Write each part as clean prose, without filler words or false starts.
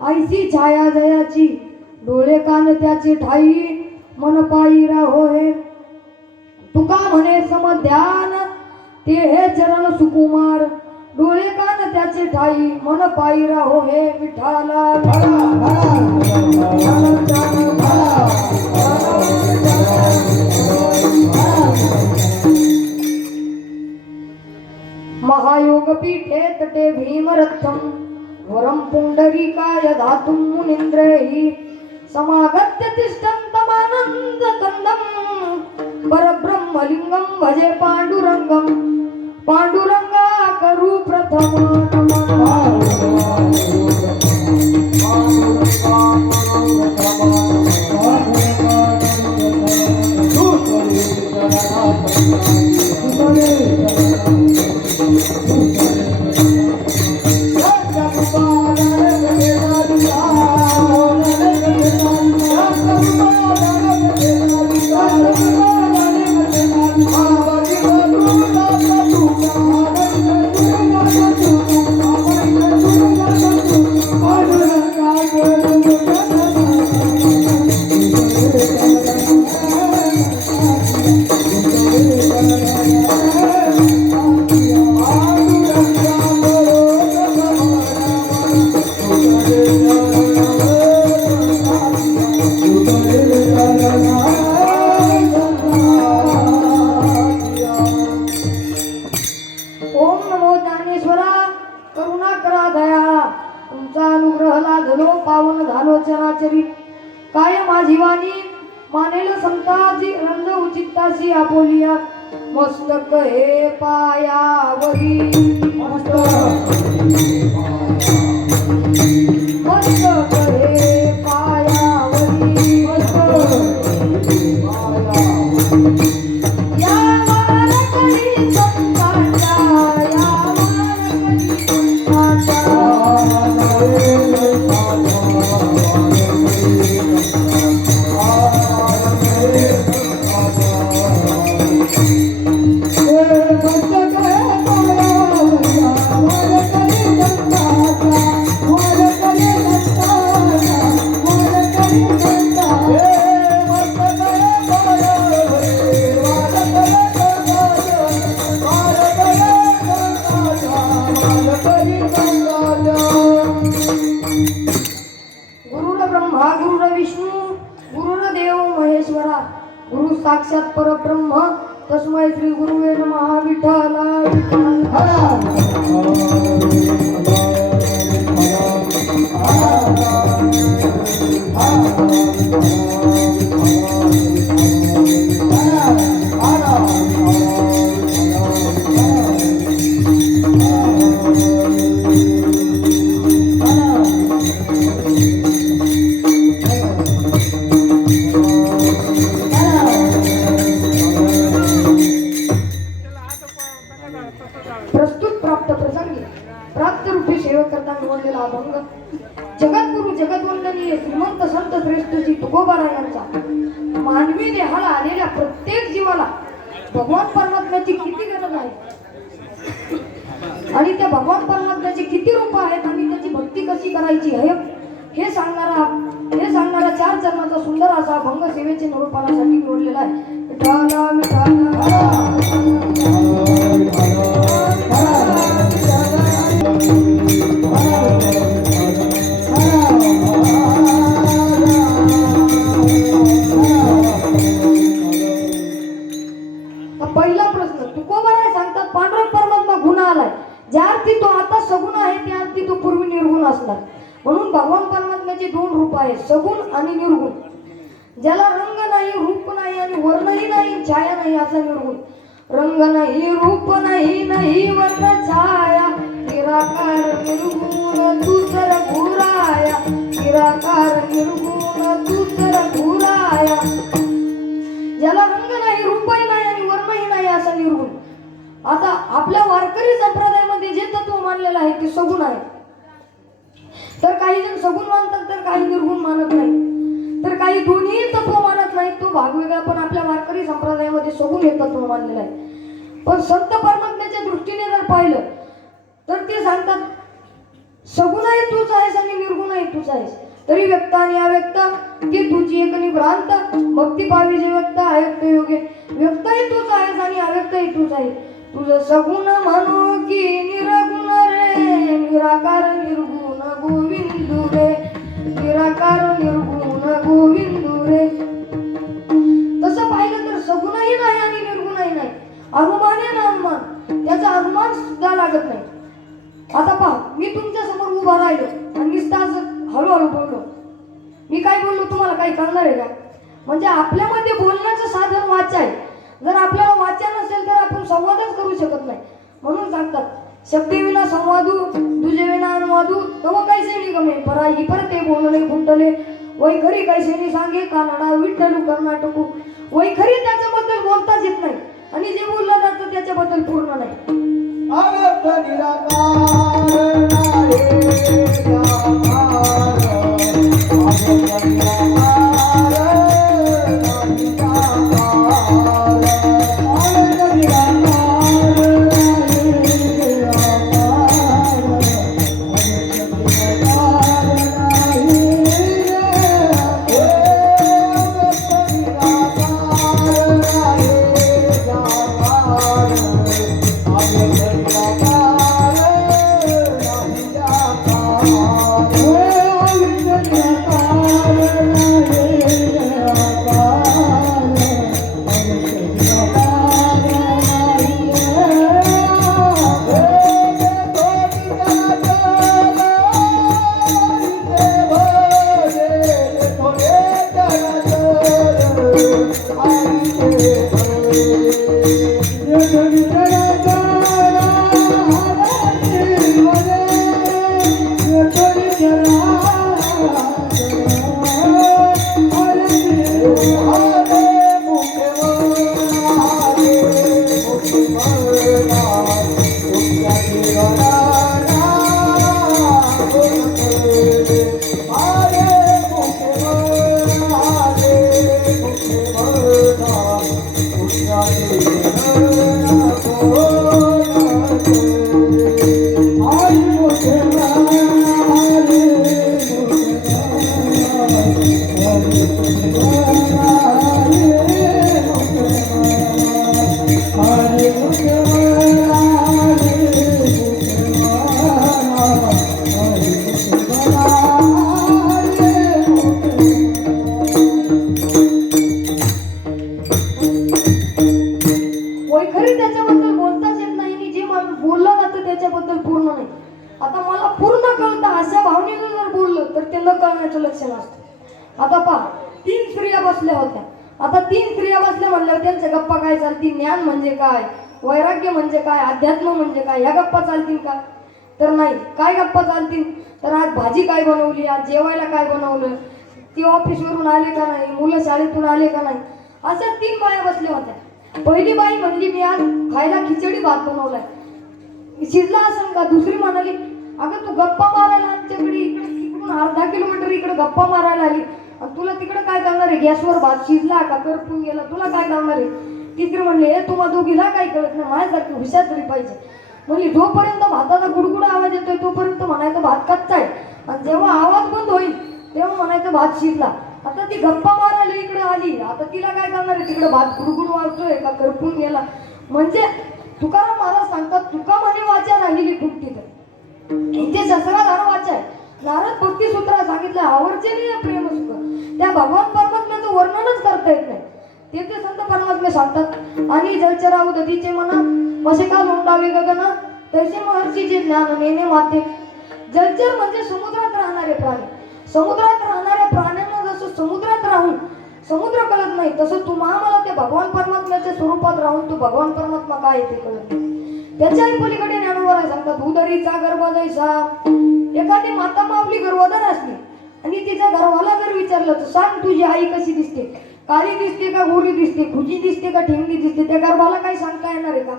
ऐसी छाया जयाची डोळे कान त्याची ठाई मन पायी राहो हे तुका म्हणे समध्यान ते हे चरण सुकुमार डोळे कान त्याचे ठाई मन पायी राहो हे विठाला महायोग पीठे तटे भीमरथम वरम पुंडरीकाय धातुम मुनींद्रैः समागत्य तिष्ठन्तमानन्द कन्दं ब्रह्मलिंगम भजे पांडुरंगम पांडुरंगा करू प्रथम काय माझी वाणी मानेल संताजी रंग उचिताशी आपोलिया मस्तक हे पायावरी मस्तक हे पायावरी या वारकरी संतांच्या या वारकरी गुरु साक्षात परब्रह्म तस्मै श्री गुरुवे नमः विठ्ठला प्रस्तुत प्राप्त प्रसंगी प्राप्त रूपी सेवा करता निवडलेला अभंग जगद्गुरु जगद्वंदनीय श्रीमंत संत श्रेष्ठजी तुकोबारायांचा मानवी देहाला आलेल्या प्रत्येक जीवाला भगवान परमात्म्याची किती गरज आहे आणि त्या भगवान परमात्म्याची किती रूप आहेत आणि त्याची भक्ती कशी करायची आहे हे सांगणारा 4 चरणाचा सुंदर असा अभंग सेवेचे निरूपणासाठी निवडलेला आहे. विठ्ठला पहिला प्रश्न तुकोबाराय सांगतात पांडुरंग परमात्मा गुण आलाय ज्या अर्थी तो आता सगुण आहे त्या अर्थी तो पूर्वी निर्गुण असणार म्हणून भगवान परमात्म्याचे 2 रूप आहेत सगुण आणि निर्गुण ज्याला रंग नाही रूप नाही आणि वर्णही नाही छाया नाही असा निर्गुण रंग नाही रूप नाही नाही वर्ण छाया निराकार निर्गुण दुसर घुराया निराकार निर्गुण दुसर घुराया ज्याला रंग नाही रूपही नाही आणि वर्णही नाही असा निर्गुण आता आपल्या वारकरी संप्रदायामध्ये जे तत्व मानलेलं आहे ते सगुण आहे तर काही जण सगुण मानतात तर काही निर्गुण मानत नाही तर काही दोन्ही तत्व मानत नाहीत तो भाग वेगळा पण आपल्या वारकरी संप्रदायामध्ये सगुण हे तत्व मानलेलं आहे पण संत परमात्म्याच्या दृष्टीने जर पाहिलं तर ते सांगतात सगुण आहे तूच आहेस आणि निर्गुण आहे तूच आहेस तरी व्यक्त आणि अव्यक्त ती तुझी एक भ्रांत भक्ती पावी जे व्यक्त अव्यक्त योगे व्यक्तही तूच आहेस आणि अव्यक्तही तूच आहे तुझं सगुण म्हणू की निरगुण रे निराकार निर्गुण गोविंदू रे निराकार निर्गुण गोविंदू रे तसं पाहिलं तर सगुणही नाही आणि निर्गुणही नाही अनुमान आहे ना अनुमान त्याचा अनुमान सुद्धा लागत नाही आता पहा मी तुमच्या समोर उभा राहिलो आणि नुसतं हळूहळू बोललो मी काय बोललो तुम्हाला काही कळणार आहे का म्हणजे आपल्यामध्ये बोलण्याचं साधन वाचा आहे जर आपल्याला वाचा नसेल तर आपण संवादच करू शकत नाही. म्हणून सांगतात शब्देविना संवादू दुजेविना अनुवादू तव कैसे निगमे पराई परते बोलणे गुंतले वैखरी कैसेनी सांगे कानडा विठ्ठलू कर्नाटकू. वैखरी त्याच्याबद्दल बोलताच येत नाही आणि जे बोललं जातं त्याच्याबद्दल पूर्ण नाही. वैखरी त्याच्याबद्दल बोलताच येत नाही आणि जे मला बोललं जातं त्याच्याबद्दल पूर्ण नाही. आता मला पूर्ण कळतं अशा भावनेनं जर बोललं तर ते न कळण्याचं लक्षण असतं. आता पहा 3 स्त्रिया बसल्या होत्या. आता 3 स्त्रिया बसल्या म्हणल्यावर त्यांच्या गप्पा काय चालतील? ज्ञान म्हणजे काय, वैराग्य म्हणजे काय, अध्यात्म म्हणजे काय, ह्या गप्पा चालतील का? तर नाही. काय गप्पा चालतील? तर आज भाजी काय बनवली, आज जेवायला काय बनवलं, ती ऑफिसवरून आले का नाही, मुलं शाळेतून आले का नाही, अशा 3 बाया बसल्या होत्या. पहिली बाई म्हणली मी आज खायला खिचडी भात बनवलाय, शिजला असेल का? दुसरी म्हणाली अगं तू गप्पा मारायला आमच्याकडे इकडून अर्धा किलोमीटर इकडे गप्पा मारायला आली आणि तुला तिकडे काय करणार आहे? गॅसवर भात शिजला का करपून गेला, तुला काय करणार आहे? तिसरी म्हणले तुम्हा दोघीला काही कळत नाही, माझ्यासारखी हुशार तरी पाहिजे. म्हणजे जोपर्यंत भाताचा गुडगुड आवाज येतोय तोपर्यंत म्हणायचं भात कच्चा आहे आणि जेव्हा आवाज बंद होईल तेव्हा म्हणायचं भात शिजला. आता ती गप्पा मारायला इकडे आली, आता तिला काय करणार आहे? तिकडे भात गुडगुड वाजतोय का करपून गेला? म्हणजे तुकाराम महाराज सांगतात तुका म्हणे वाचा राहिली फुटती. तर इथे 17 वाचा आहे. नारद भक्ती सूत्रात सांगितलं आवर्जनीय प्रेम सुख. त्या भगवान परमात्म्याचं वर्णनच करता येत नाही. ते संत परमात्मे सांगतात आणि जलचराव दधीचे मना वसे का लोंडावे गगन तैसे महर्षीचे ज्ञान नेणे माते. जलचर म्हणजे समुद्रात राहणारे प्राणी. समुद्रात राहणाऱ्या प्राण्यांना जसं समुद्रात राहून समुद्र कळत नाही तसं तुम्हाला त्या भगवान परमात्म्याच्या स्वरूपात राहून तो भगवान परमात्मा काय आहे ते कळत नाही. त्याच्याही पलीकडे ज्ञानोबा सांगतात उदरीचा गर्भ जैसा. एखादी माता माऊली गर्भधार असली आणि तिच्या गर्भाला जर विचारलं तर सांग तुझी आई कशी दिसते, काळी दिसते का गोरी दिसते, खुजी दिसते का ठेंगडी दिसते, त्या गर्भाला काही सांगता येणार आहे का?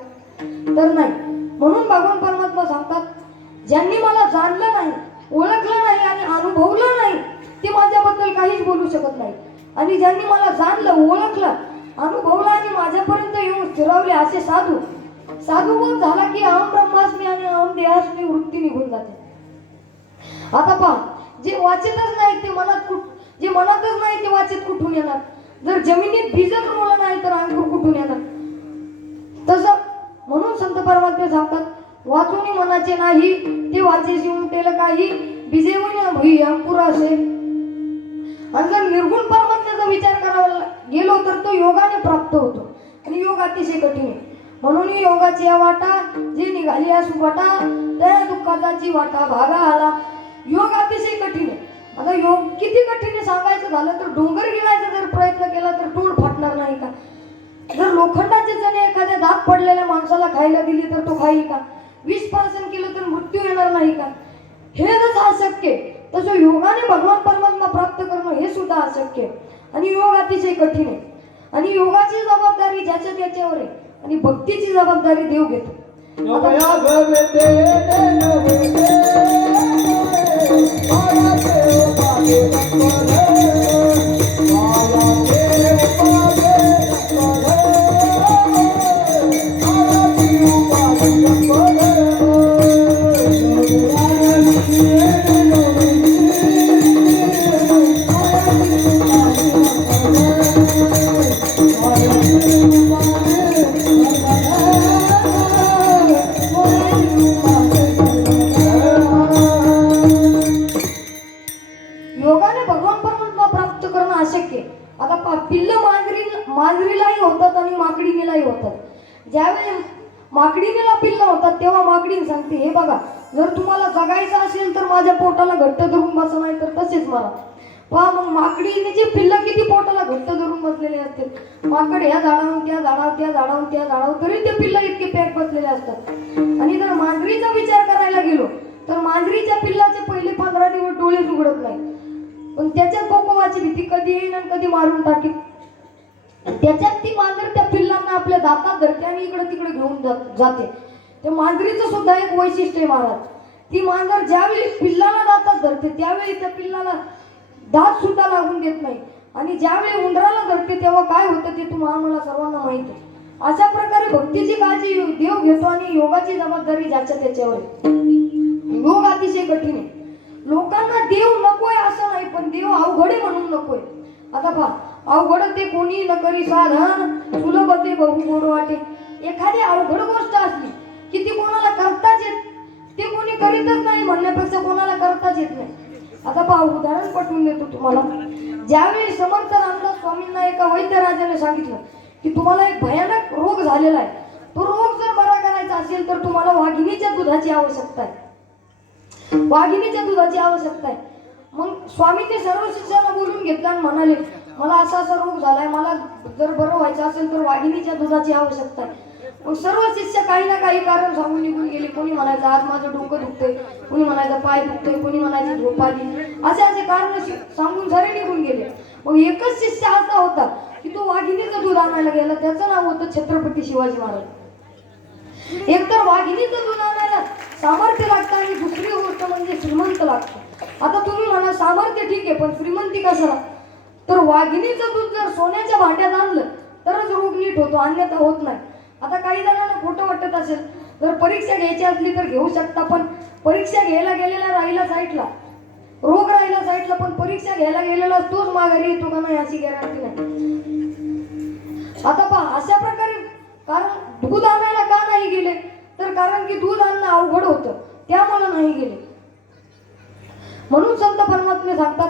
तर नाही. म्हणून भगवान परमात्मा सांगतात ज्यांनी मला जाणलं नाही, ओळखलं नाही आणि अनुभवलं नाही ते माझ्याबद्दल काहीच बोलू शकत नाही. आणि ज्यांनी मला जाणलं, ओळखलं, अनुभवलं आणि माझ्यापर्यंत येऊन स्थिरावले असे साधू बोध झाला की अहम ब्रह्मास्मी आणि अहम देहास्मी वृत्ती निघून जाते. आता पहा जे वाचतच नाही ते जे मनातच नाही ते वाचत कुठून येणार? जर जमिनीत बीजच रोवलं नाही तर अंकुर कुठून येणार? तसं म्हणून संत परमात्मे सांगतात वाचून मनाचे नाही ते वाचेशी उमटेल काही बिजेवून भई अंकुर असे. आणि जर निर्गुण परमात्म्याचा विचार करावा गेलो तर तो योगाने प्राप्त होतो आणि योग अतिशय कठीण आहे. म्हणून योगाची वाटा जी निघाली सुवाटा त्या दुःखाची वाटा भागा आला. योग अतिशय कठीण आहे. आता योग किती कठीण आहे सांगायचं झालं तर डोंगर गिळायचा जर प्रयत्न केला तर तोड फाटणार नाही का? जर लोखंडाचे जणे एखाद्या दात पडलेल्या माणसाला खायला दिली तर तो खाईल का? 20% केलं तर मृत्यू येणार नाही का? हे जर अशक्य आहे, तसं योगाने भगवान परमात्मा प्राप्त करणं हे सुद्धा अशक्य आहे. आणि योग अतिशय कठीण आहे. आणि योगाची जबाबदारी ज्याच्या त्याच्यावर आहे आणि भक्तीची जबाबदारी देव घेतो. योगाने भगवान परमात्मा प्राप्त करणं अशक्य आहे. आता पिल्ल मांजरीलाही होतात आणि माकडीनेलाही होतात. ज्यावेळी माकडीनेला पिल्ल होतात तेव्हा माकडीने सांगते, हे बघा, जर तुम्हाला जगायचं असेल तर माझ्या पोटाला घट्ट धरून बसा, नाही तर तसेच मारा. पहा मग माकडीने पिल्ल किती पोटाला घट्ट धरून बसलेले असते. माकड ह्या झाडावरून त्या झाडावर, त्या झाडावरून त्या झाडावर, तरी ते पिल्ल इतके पॅक बसलेले असतात. आणि जर मांजरीचा विचार करायला गेलो तर मांजरीच्या पिल्लाचे पहिले 15 दिवस डोळे उघडत नाही. पण त्याच्यात कोकोवाची भीती कधी येईल आणि कधी मारून टाकेल. त्याच्यात ती मांजर त्या पिल्लांना आपल्या दातात धरते आणि इकडे तिकडे घेऊन जाते. त्या मांजरीचं सुद्धा एक वैशिष्ट्य आहे महाराज. ती मांजर ज्यावेळी पिल्लाला दातात धरते त्यावेळी त्या पिल्लाला दात सुद्धा लागून देत नाही. आणि ज्यावेळी उंदराला धरते तेव्हा काय होतं ते तुम्हाला सर्वांना माहिती आहे. अशा प्रकारे भक्तीची काळजी देव घेतो आणि योगाची जबाबदारी ज्याच्या त्याच्यावर आहे. योग अतिशय कठीण आहे. लोकांना देव नकोय असं नाही, पण देव अवघडे म्हणून नकोय. आता पहा, अवघड ते कोणी न करी साधन, सुलभ ते बहु गोड वाटे. एखादी अवघड गोष्ट असली की ती कोणाला करताच येत, ते कोणी करीतच नाही म्हणण्यापेक्षा कोणाला करताच येत नाही. आता पहा, उदाहरण पटवून देतो तुम्हाला. ज्यावेळी समर्थ रामदास स्वामींना एका वैद्यराजाने सांगितलं की तुम्हाला एक भयानक रोग झालेला आहे, तो रोग जर बरा करायचा असेल तर तुम्हाला वाघिणीच्या दुधाची आवश्यकता आहे, वाघिणीच्या दुधाची आवश्यकता आहे. मग स्वामींनी सर्व शिष्यांना बोलून घेतलं आणि म्हणाले, मला असा असा रोग झालाय, मला जर बरं व्हायचं असेल तर वाघिणीच्या दुधाची आवश्यकता आहे. मग सर्व शिष्य काही ना काही कारण सांगून निघून गेले. कोणी म्हणायचं आज माझं डोकं दुखतंय, कोणी म्हणायचं पाय दुखतोय, कोणी म्हणायचं झोप आली, असे असे कारण सांगून सारे निघून गेले. मग एकच शिष्य असा होता की तो वाघिणीचं दूध आणायला गेला. त्याचं नाव होतं छत्रपती शिवाजी महाराज. एकतर वाघिणीचं दूध आणायला सामर्थ्य लागतं आणि दुसरी गोष्ट म्हणजे श्रीमंत लागतं. आता तुम्ही म्हणा सामर्थ्य ठीक आहे, पण श्रीमंती कशाला? तर वाघिणीचं दूध जर सोन्याच्या भांड्यात आणलं तरच रोग नीट होतो, अन्यथा होत नाही. आता काही जणांना खोटं वाटत असेल, जर परीक्षा घ्यायची असली तर घेऊ शकता, पण परीक्षा घ्यायला गेलेला राहिला साईडला, रोग राहिला साईडला, पण परीक्षा घ्यायला गेलेला तोच माघारी येतो का नाही अशी गॅरंटी नाही. आता पहा, अशा प्रकारे कारण दूध आणायला का नाही गेले तर कारण की दूध आणणं अवघड होतं, त्यामुळे नाही गेले. म्हणून संत परमात्मे सांगतात,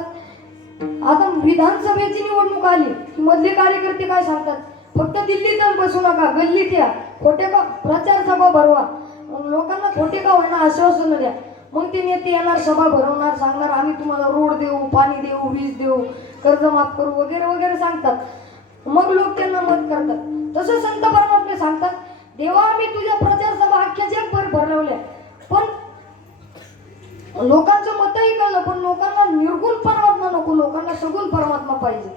आता विधानसभेची निवडणूक आली की मधले कार्यकर्ते काय सांगतात, फक्त दिल्लीतच बसू नका, गल्लीत या, खोटे का प्रचार सभा भरवा, लोकांना खोटे का होईना आश्वासन द्या. मग ते नेते येणार, सभा भरवणार, सांगणार आम्ही तुम्हाला रोड देऊ, पाणी देऊ, वीज देऊ, कर्ज माफ करू वगैरे वगैरे सांगतात. मग लोक त्यांना मत करतात. तसं संत परमात्मे सांगतात, देवा आम्ही तुझ्या प्रचार सभा अख्ख्या जगभर भरवल्या, पण लोकांचं मतही कळलं, पण लोकांना निर्गुण परमात्मा नको, लोकांना सगुण परमात्मा पाहिजे.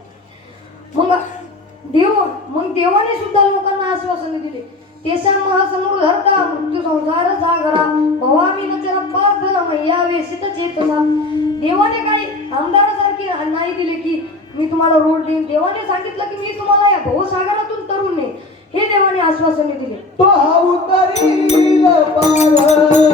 मग देवाने सुद्धा लोकांना आश्वासन दिले, तेशा महासमुद्रता मृत्यू संसार सागरा भवामी नचर पार्थ या वेशित चेतसा. देवाने काही आमदारासारखी नाही दिले की मी तुम्हाला रोड देईन. देवाने सांगितलं की मी तुम्हाला या भवसागरातून तरुण नेईन. हे देवाने आश्वासने दिले. तो उतरील पार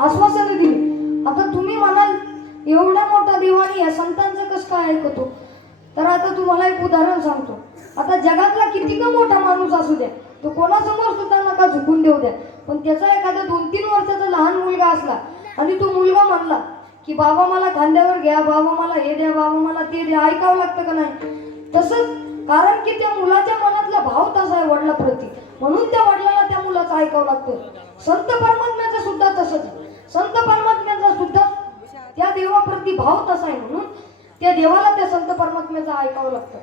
आश्वासनं दिली. आता तुम्ही म्हणाल एवढा मोठा देवानी या संतांचं कसं काय ऐकतो? तर आता तुम्हाला एक उदाहरण सांगतो. आता जगातला किती का मोठा माणूस असू द्या, तो कोणासमोर सुद्धा नका झुकून देऊ द्या, पण त्याचा एखादा 2-3 वर्षाचा लहान मुलगा असला आणि तो मुलगा म्हणला की बाबा मला खांद्यावर घ्या, बाबा मला हे द्या, बाबा मला ते द्या, ऐकावं लागतं का नाही? तसंच, कारण की त्या मुलाच्या मनातला भाव तसा आहे वडिलाप्रती, म्हणून त्या वडिलाला त्या मुलाचं ऐकावं लागतं. संत परमात्म्याचं सुद्धा तसंच. संत परमात्म्याचा सुद्धा त्या देवाप्रती भाव तसा आहे, म्हणून त्या देवाला त्या संत परमात्म्याचं ऐकावं लागतं.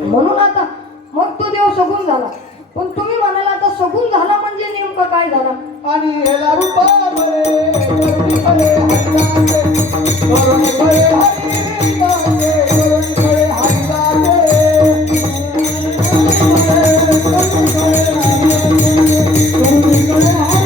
म्हणून आता मग तो देव सगुण झाला. पण तुम्ही म्हणाला आता सगुण झाला म्हणजे नेमकं काय झाला? आणि हेला रूपामध्ये करुणी फळे हरिदासे, करुणी फळे हरिदासे, करुणी फळे हरिदासे, करुणी फळे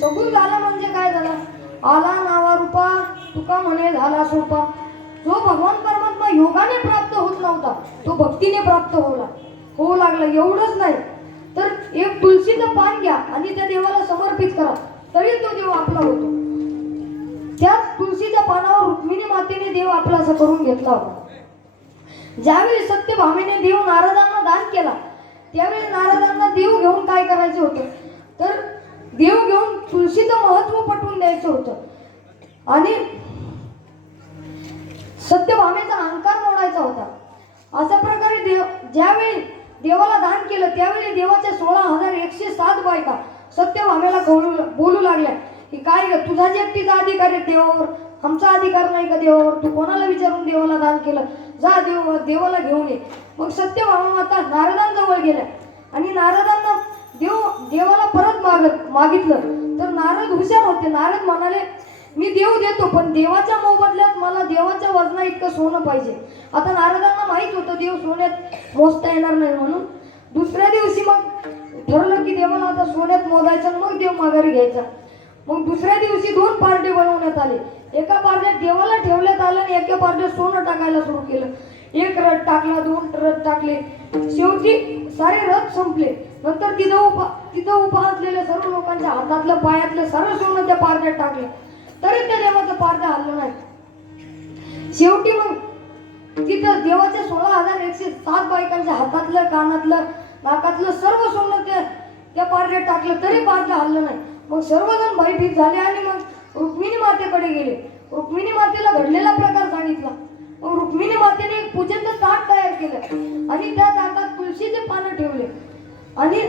सगुण झाला म्हणजे काय झाला? आला नावा रूपा तुका म्हणे झाला सोपा. जो भगवान परमात्मा योगाने प्राप्त होत नव्हता तो भक्तीने प्राप्त होऊ लागला. एवढंच नाही तर एक तुळशीचं पान घ्या आणि त्या देवाला समर्पित करा तरी तो देव आपला होतो. त्याच तुळशीच्या पानावर रुक्मिणी मातेने देव आपलासा करून घेतला होता. ज्यावेळी सत्यभामेने देव नारदांना दान केला त्यावेळी नारदांना देव घेऊन काय करायचं होतं? तर देव घेऊन तुळशीचं महत्व पटवून द्यायचं होतं आणि सत्यभामेचा अहंकार मोडायचा होता. अशा प्रकारे ज्यावेळी देवाला दान केलं त्यावेळी देवाच्या 16,107 बायका सत्यभामेला बोलू लागल्या की काय ग, तुझा जे एकटीचा अधिकार आहे देवावर, आमचा अधिकार नाही का देवावर? तू कोणाला विचारून देवाला दान केलं? जा देवाला घेऊन ये. मग सत्यभामा माता नारदांजवळ गेल्या आणि नारदांना देवाला परत मागितलं. तर नारद हुशार होते. नारद म्हणाले मी देव देतो पण देवाच्या मोबदल्यात मला देवाच्या वजना इतकं सोनं पाहिजे. आता नारदांना माहित होतं देव सोन्यात मोजता येणार नाही, म्हणून दुसऱ्या दिवशी मग ठरलं की देवाला आता सोन्यात मोजायचं मग देव माघारी घ्यायचा. मग दुसऱ्या दिवशी 2 पारडे बनवण्यात आले. एका पारड्यात देवाला ठेवण्यात आलं आणि एका पारड्यात सोनं टाकायला सुरू केलं. 1 रथ टाकला, 2 रथ टाकले, शेवटी सारे रथ संपले. नंतर तिथं उभा असलेल्या सर्व लोकांच्या हातातलं पायातलं सर्व सोनं त्या पारड्यात टाकले तरी त्या देवाचं पारडं हललं नाही. शेवटी मग तिथं देवाच्या 16,107 बायकांच्या हातातलं, कानातलं, नाकातलं सर्व सोनं त्या पारड्यात टाकलं तरी पारडं हललं नाही. मग सर्वजण भयभीत झाले आणि मग रुक्मिणी मातेकडे गेले. रुक्मिणी मातेला घडलेला प्रकार सांगितला. मग रुक्मिणी मातेने एक पूजेचं ताट तयार केलं आणि त्या ताटात तुळशीचे पानं ठेवले आणि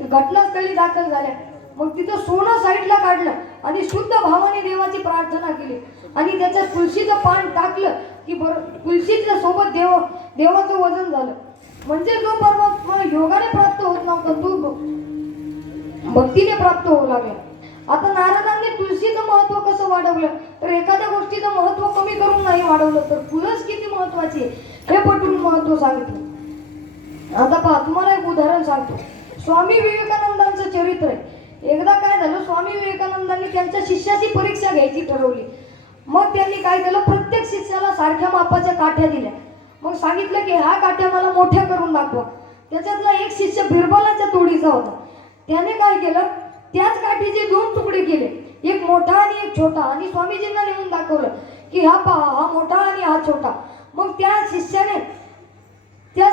घटनास्थळी दाखल झाल्या. मग तिथं सोनं साईडला काढलं आणि शुद्ध भावाने देवाची प्रार्थना केली आणि त्याच्यात तुळशीचं पान टाकलं की तुळशीच्या सोबत देवाचं वजन झालं. म्हणजे जो परमात्मा योगाने प्राप्त होत नव्हता तो भक्तीने प्राप्त होऊ लागला. आता नारदांनी तुळशीचं महत्व कसं वाढवलं? तर एखाद्या गोष्टीचं महत्व कमी करून नाही वाढवलं तर तुळस किती महत्वाची आहे हे पटवून महत्व सांगितलं. आता पहा, तुम्हाला एक उदाहरण सांगतो. स्वामी विवेकानंदांचं चरित्र आहे. एकदा काय झालं, स्वामी विवेकानंदांनी त्यांच्या शिष्याची परीक्षा घ्यायची ठरवली. मग त्यांनी काय केलं, प्रत्येक शिष्याला सारख्या मापाच्या काठ्या दिल्या. मग सांगितलं की ह्या काठ्या मला मोठ्या करून दाखवा. त्याच्यातला एक शिष्य बिरबलाच्या तोडीचा होता. त्याने काय केलं, त्याच काठीचे 2 तुकडे केले, एक मोठा आणि एक छोटा, आणि स्वामीजींना नेऊन दाखवलं की हा पहा, हा मोठा आणि हा छोटा. मग त्या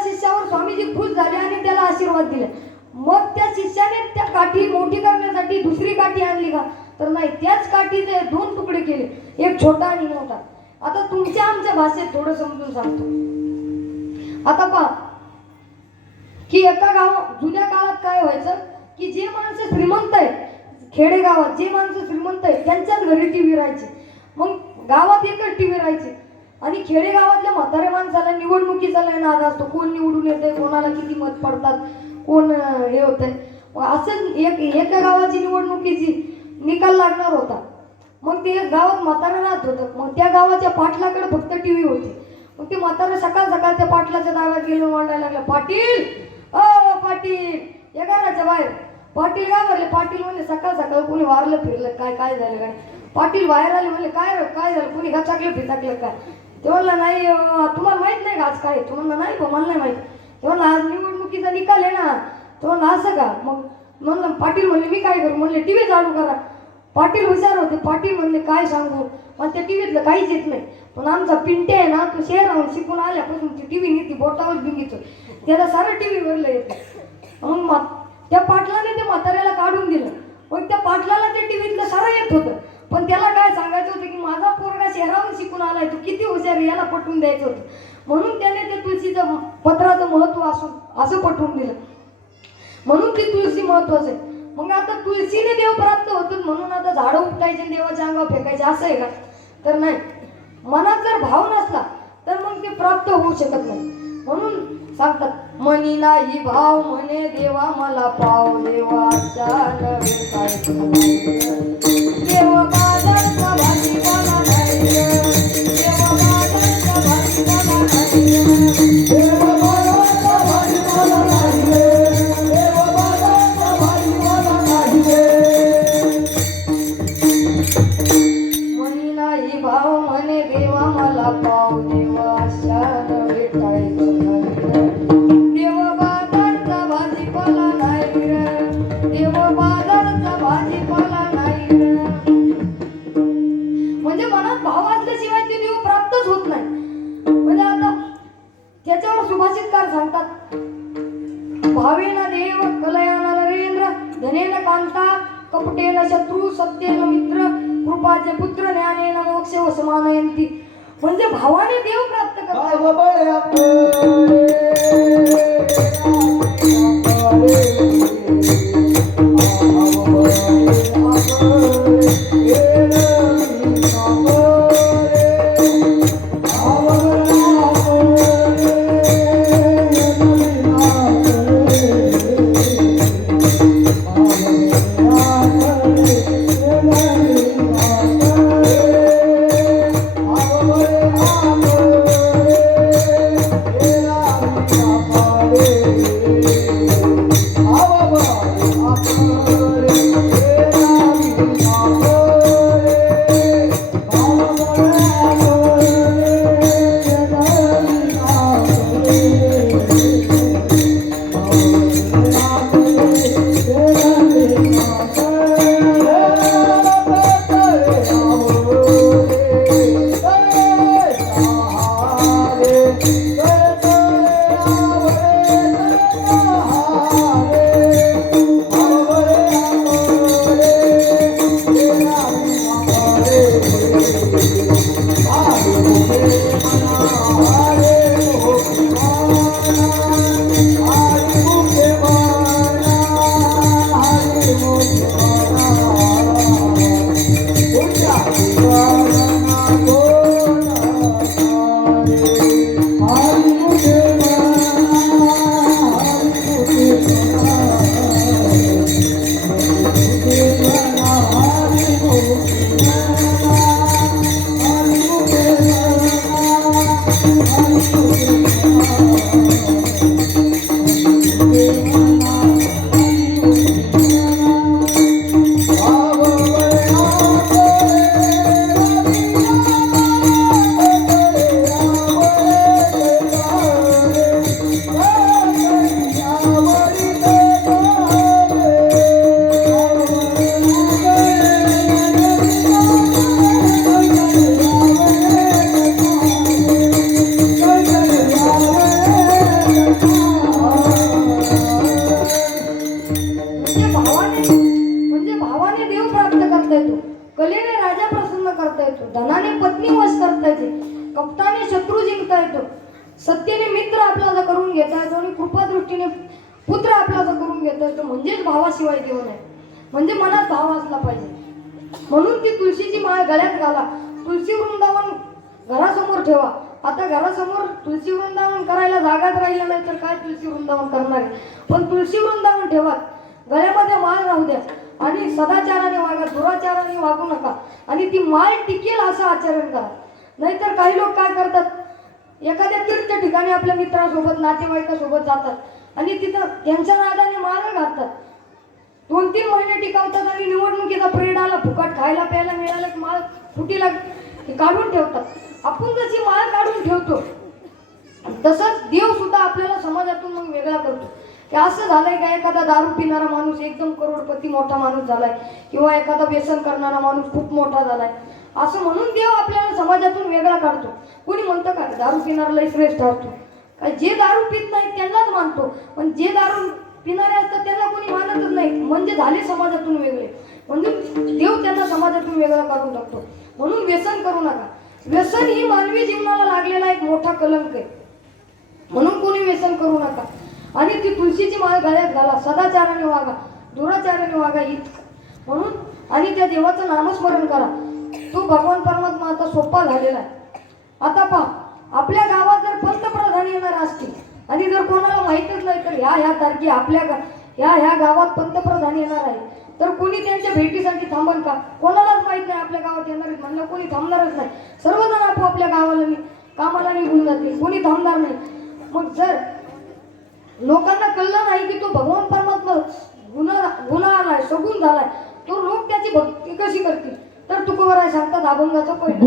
शिष्यावर स्वामीजी खुश झाले आणि त्याला आशीर्वाद दिले. मग त्या शिष्याने त्या काठी मोठी करण्यासाठी दुसरी काठी आणली का? तर नाही, त्याच काठीचे 2 तुकडे केले, एक छोटा आणि मोठा. आता तुमच्या आमच्या भाषेत थोडं समजून सांगतो. आता पहा की जुन्या काळात काय व्हायचं की जे माणसं श्रीमंत आहेत, खेडेगावात जे माणसं श्रीमंत आहेत त्यांच्याच घरी टीव्ही राहायची. मग गावात एकच टीव्ही राहायची आणि खेडेगावातल्या म्हाताऱ्या माणसाला निवडणुकीचा लय नाद असतो. कोण निवडून येतंय, कोणाला किती मत पडतात, कोण हे होतंय. असं एका गावाची निवडणुकीची निकाल लागणार होता. मग ते गावात म्हातारा राहत होतं. मग त्या गावाच्या पाटलाकडे फक्त टीव्ही होती. मग ते म्हातारं सकाळ सकाळ त्या पाटलाच्या दारात गेलो ओरडायला लागला, पाटील अ पाटील या घराच्या बाहेर. पाटील का भरले? पाटील म्हणले सकाळ सकाळ कोणी वारलं फिरलं काय काय झालं काय? पाटील बाहेर आले म्हणले काय काय झालं, कोणी गचाकलं फिटाकलं काय? ते म्हणलं नाही तुम्हाला माहित नाही का आज काय? तो म्हणला नाही मला नाही माहित. ते म्हणलं आज निवडणुकीचा निकाल आहे ना. तो म्हणला असं का? मग म्हणलं पाटील म्हणले मी काय करू? म्हणले टीव्ही चालू करा. पाटील हुशार होते. पाटील म्हणले काय सांगू, मला त्या टीव्हीतलं काहीच येत नाही. पण आमचा पिंटे आहे ना, तो शहराहून शिकून आल्यापासून ती टीव्ही नीती बोटावर बिंगितो, त्याला सारं टीव्हीवरलं येतं. मग त्या पाटलाने ते म्हाताऱ्याला काढून दिलं. मग त्या पाटलाला त्या टीव्हीतलं सारं येत होतं. पण त्याला काय सांगायचं होतं की माझा पोरगा शहराहून शिकून आलाय, तो किती हुशार आहे याला पटवून द्यायचं होतं. म्हणून त्याने ते तुळशीचं पत्राचं महत्व असं पटवून दिलं. म्हणून ती तुळशी महत्वाचं आहे. मग आता तुळशीने देव प्राप्त होतो म्हणून आता झाडं उपटायचे देवाच्या अंगावर फेकायचे असं आहे का? तर नाही. मनात जर भाव नसला तर मग ते प्राप्त होऊ शकत नाही. म्हणून सांगतात मनी नाही भाव म्हणे देवा मला पाव, देवाच्या नवे काय देव बाजारचा भाजीपाला नाही, देव बाजारचा भाजीपाला नाही, देव बाजारचा भाजीपाला नाही, देव बाजारचा भाजीपाला नाही. मनी नाही भाव म्हणे देवा मला पाव, देवाच्या नवे काय देव बाजारचा भाजीपाला नाही, देव बाजारचा भाजीपाला नाही. म्हणजे मनात भाव असल्याशिवाय ते देव प्राप्तच होत नाही. म्हणजे आता त्याच्यावर सुभाषितकार सांगतात, भावेन देव कलयान नरेंद्र, धनेन कांता कपटेन शत्रू, सत्येन मित्र, कृपाचे पुत्र, ज्ञानेन मोक्ष वसमानयंती. म्हणजे भावाने देव प्राप्त करतात. कपटाने शत्रू जिंकता येतो, सत्तेने मित्र आपल्याला करून घेता येतो आणि कृपादृष्टीने पुत्र आपल्याला करून घेता येतो. म्हणजेच भावाशिवाय देव नाही. म्हणजे मनात भाव असला पाहिजे. म्हणून ती तुळशीची माळ गळ्यात घाला. तुळशी वृंदावन घरासमोर ठेवा. आता घरासमोर तुळशी वृंदावन करायला जागाच राहिलं नाही तर काय तुळशी वृंदावन करणार. पण तुळशी वृंदावन ठेवा, गळ्यामध्ये माळ राहू द्या आणि सदाचाराने वागा, दुराचाराने वागू नका आणि ती माळ टिकेल असं आचरण करा. नाहीतर काही लोक काय करतात, एखाद्या तीर्थ ठिकाणी आपल्या मित्रासोबत नातेवाईकासोबत जातात आणि तिथं त्यांच्या नादाने माळ घालतात. 2-3 महिने टिकावतात आणि निवडणुकीचा पिरियड आला, फुकट खायला प्यायला मिळालं की माळ फुटीला काढून ठेवतात. आपण जशी माळ काढून ठेवतो तसंच देव सुद्धा आपल्याला समाजातून मग वेगळा करतो. की असं झालंय का, एखादा दारू पिणारा माणूस एकदम करोडपती मोठा माणूस झालाय किंवा एखादा व्यसन करणारा माणूस खूप मोठा झालाय, असं म्हणून देव आपल्याला समाजातून वेगळा काढतो. कोणी म्हणतं का दारू पिणारा लय श्रेष्ठ असतो? काय, जे दारू पित नाहीत त्यांनाच मानतो, पण जे दारू पिणारे असतात त्यांना कोणी मानतच नाही, म्हणजे झाले समाजातून वेगळे. म्हणजे देव त्यांना समाजातून वेगळा काढून टाकतो. म्हणून व्यसन करू नका. व्यसन ही मानवी जीवनाला लागलेला एक मोठा कलंक आहे, म्हणून कोणी व्यसन करू नका. आणि ती तुळशीची माळ गळ्यात घाला, सदाचाराने वागा, दुराचाराने वागा इतकं म्हणून. आणि त्या देवाचं नामस्मरण करा. तो भगवान परमात्मा आता सोपा झालेला आहे. आता पहा, आपल्या गावात जर पंतप्रधान येणार असतील आणि जर कोणाला माहीतच नाही तर ह्या तारखे आपल्या ह्या गावात पंतप्रधान येणार आहे, तर कोणी त्यांच्या भेटीसाठी थांबल का? कोणालाच माहित नाही आपल्या गावात येणार आहेत म्हणलं कोणी थांबणारच नाही. सर्वजण आपापल्या गावाला कामाला निघून जातील, कोणी थांबणार नाही. मग जर लोकांना कळलं नाही की तो भगवान परमात्मा गुन्हा आलाय, सगुण झालाय, तो लोक त्याची भक्ती कशी करतील? तर तुकोबराय सांगतात अभंगाचं पहिलं,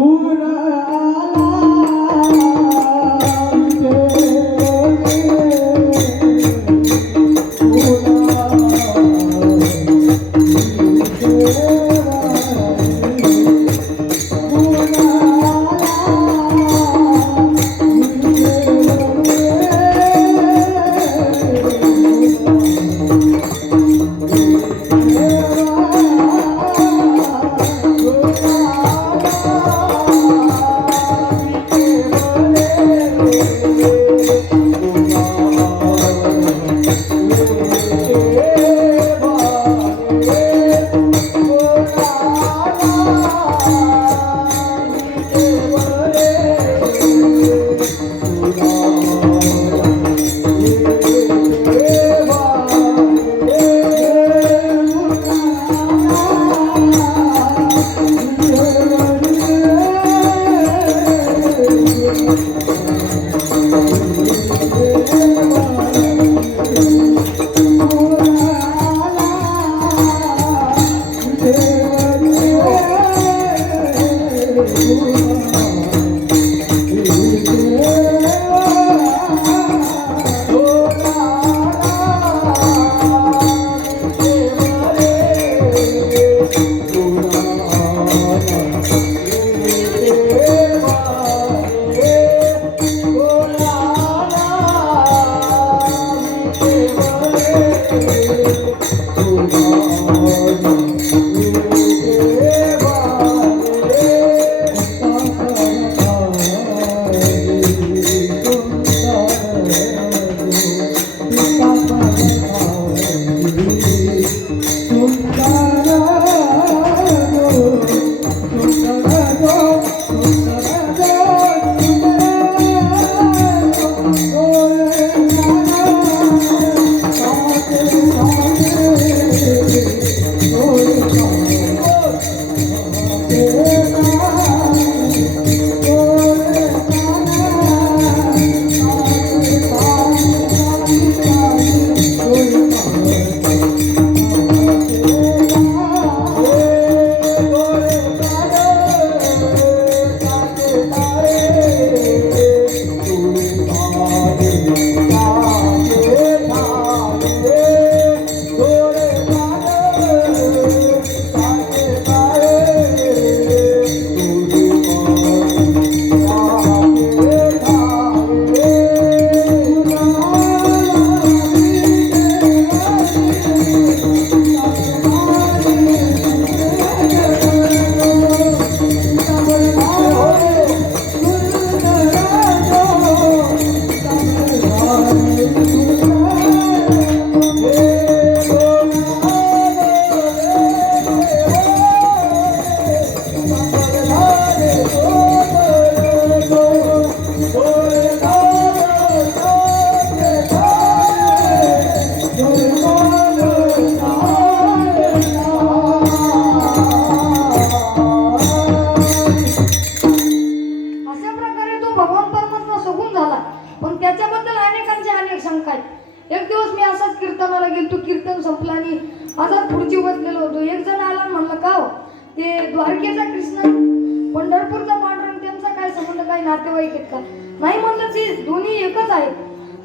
नातेवाईक आहेत का? नाही म्हणलं ते दोन्ही एकच आहे.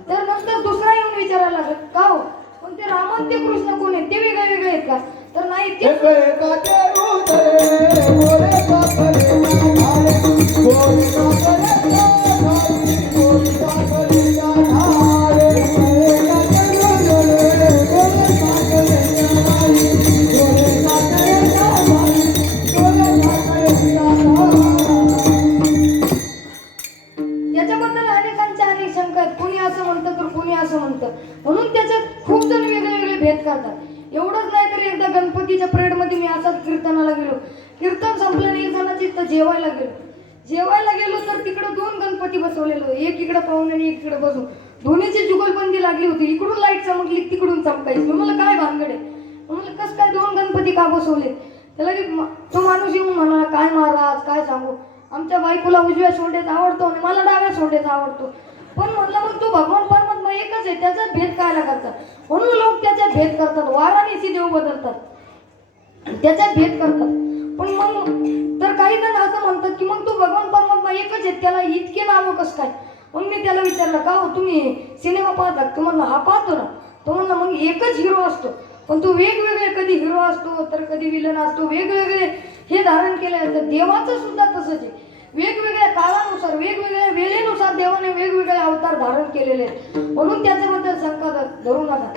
तर नंतर दुसरा येऊन विचारायला लागला का हो पण ते राम आणि ते कृष्ण कोण आहेत, ते वेगळे वेगळे आहेत का? तर नाही ते एक एकाचे हृदय गोरे साखरे ढाले गोरे साखरे ढाले गोरे साखरे ढाले एकाचे हृदय गोरे साखरे ढाले गोरे साखरे ढाले गोरे साखरे ढाले. त्याच्याबद्दल अनेकांच्या अनेक शंका आहेत. कोणी असं म्हणतं तर कोणी असं म्हणतं, म्हणून त्याच्यात खूप जण वेगळे वेगळे भेद करतात. एवढंच नाही तर एकदा गणपतीच्या परेडमध्ये मी असाच कीर्तनाला गेलो. कीर्तन संपलं नाही, एक जणाची इथं जेवायला गेलो तर तिकडे दोन गणपती बसवलेलो, एक इकडे पाहून आणि एक इकडे बसून. दोन्हीची जुगलबंदी लागली होती. इकडून लाईट चमकली, तिकडून चमकायची. मला काय भानगड आहे म्हणलं, कसं काय दोन गणपती का बसवले? त्याला की तो माणूस येऊन म्हणाला, काय महाराज काय सांगू, आमच्या बायकोला उजव्या सोंड्याचा आवडतो आणि मला डाव्या सोंड्याचा आवडतो. पण म्हणलं मग तो भगवान परमात्मा एकच आहे, त्याच्यात भेद कायला करतात? म्हणून लोक त्याच्यात भेद करतात, वाराणसी देव बदलतात, त्याच्यात भेद करतात. पण मग तर काही जण असं म्हणतात की मग तो भगवान परमात्मा एकच आहे, त्याला इतके नावं कसं काय? मग मी त्याला विचारलं, का हो तुम्ही सिनेमा पाहतात? तो म्हणला हा पाहतो ना. तो म्हणला मग एकच हिरो असतो, पण तो वेगवेगळे कधी हिरो असतो तर कधी विलन असतो, वेगवेगळे हे धारण केले जातं. देवाचं सुद्धा तसंच आहे, वेगवेगळ्या काळानुसार वेगवेगळ्या वेळेनुसार देवाने वेगवेगळे अवतार धारण केलेले आहेत. म्हणून त्याच्याबद्दल शंका धरू नका.